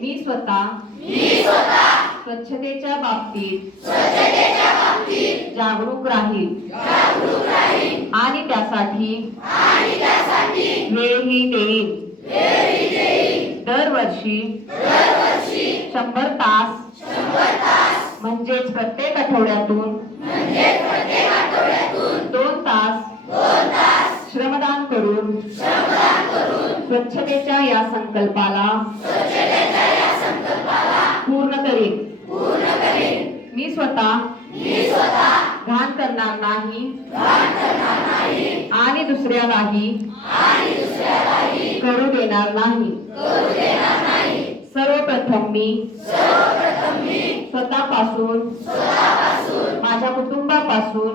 मी स्वतः स्वच्छतेच्या बाबतीत जागरूक राहील आणि त्यासाठी वेळही देईन. दरवर्षी 100 तास म्हणजेच प्रत्येक आठवड्यातून 2 तास श्रमदान करून स्वच्छतेच्या या संकल्पाला पूर्ण करीन. मी स्वतः घाण करणार नाही आणि दुसऱ्यालाही करू देणार नाही. सर्वप्रथम मी स्वतःपासून, माझ्या कुटुंबापासून,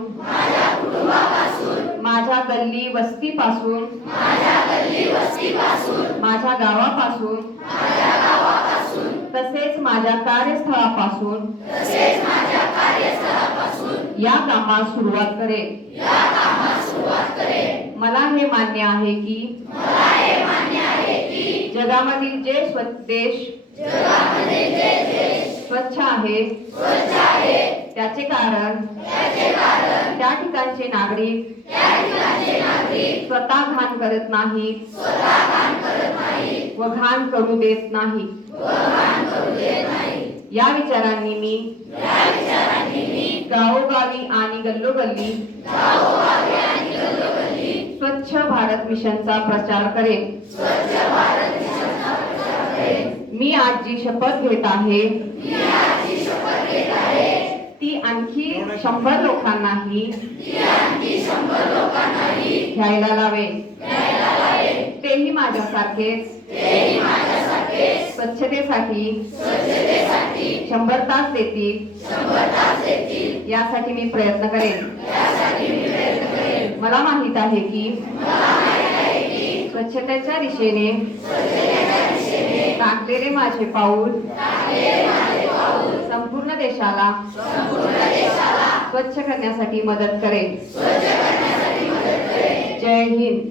माझ्या गल्ली वस्तीपासून, माझ्या गावापासून, तसेच माझ्या कार्यस्थळापासून या कामास सुरुवात करेन. मला हे मान्य आहे की जगामधील जे देश स्वच्छ आहे त्याचे कारण त्या ठिकाणचे नागरिक स्वतः घाण करत नाहीत व घाण करू देत नाही. या विचारांनी मी गावोगावी आणि गल्लोगल्ली स्वच्छ भारत मिशनचा प्रचार करेन. मी आज जी शपथ घेत आहे ती आणखी 100 लोकांनाही घ्यायला लावेन. तेही माझ्यासारखेच स्वच्छतेसाठी 100 तास देतील यासाठी मी प्रयत्न करेन. मला माहित आहे की स्वच्छतेच्या दिशेने टाकलेले माझे पाऊल संपूर्ण देशाला स्वच्छ करण्यासाठी मदत करेल. जय हिंद.